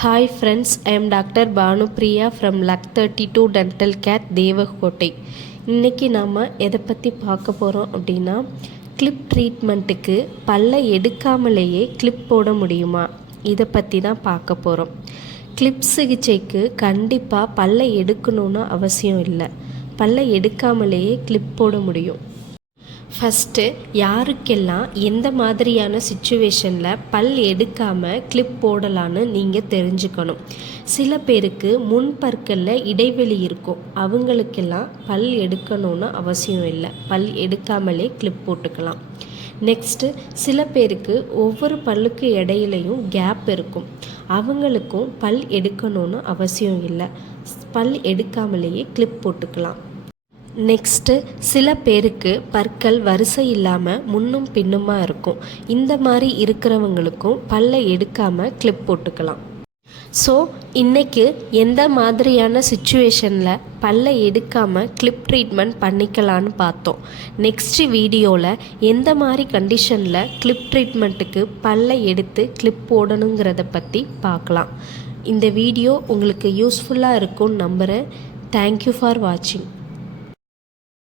Hi friends I am doctor Bhanupriya from luck thirty two dental care Devakottai இன்றைக்கி நாம் எதை பற்றி பார்க்க போகிறோம் அப்படின்னா கிளிப் ட்ரீட்மெண்ட்டுக்கு பல்ல எடுக்காமலேயே கிளிப் போட முடியுமா? இதை பற்றி தான் பார்க்க போகிறோம் கிளிப் சிகிச்சைக்கு கண்டிப்பாக பல்ல எடுக்கணும்னு அவசியம் இல்லை. பல்ல எடுக்காமலேயே கிளிப் போட முடியும். ஃபஸ்ட்டு யாருக்கெல்லாம் எந்த மாதிரியான சுச்சுவேஷனில் பல் எடுக்காமல் கிளிப் போடலான்னு நீங்கள் தெரிஞ்சுக்கணும். சில பேருக்கு முன் பற்களில் இடைவெளி இருக்கும். அவங்களுக்கெல்லாம் பல் எடுக்கணும்னு அவசியம் இல்லை. பல் எடுக்காமலே கிளிப் போட்டுக்கலாம். நெக்ஸ்ட்டு சில பேருக்கு ஒவ்வொரு பல்லுக்கு இடையிலையும் கேப் இருக்கும். அவங்களுக்கும் பல் எடுக்கணும்னு அவசியம் இல்லை. பல் எடுக்காமலேயே கிளிப் போட்டுக்கலாம். நெக்ஸ்ட்டு சில பேருக்கு பற்கள் வரிசை இல்லாமல் முன்னும் பின்னுமாக இருக்கும். இந்த மாதிரி இருக்கிறவங்களுக்கும் பல்லை எடுக்காமல் கிளிப் போட்டுக்கலாம். ஸோ இன்றைக்கு எந்த மாதிரியான சுச்சுவேஷனில் பல்லை எடுக்காமல் கிளிப் ட்ரீட்மெண்ட் பண்ணிக்கலான்னு பார்த்தோம். நெக்ஸ்ட் வீடியோவில் எந்த மாதிரி கண்டிஷனில் கிளிப் ட்ரீட்மெண்ட்டுக்கு பல்லை எடுத்து கிளிப் போடணுங்கிறத பற்றி பார்க்கலாம். இந்த வீடியோ உங்களுக்கு யூஸ்ஃபுல்லாக இருக்கும்னு நம்புகிறேன் தேங்க்யூ ஃபார் வாட்சிங்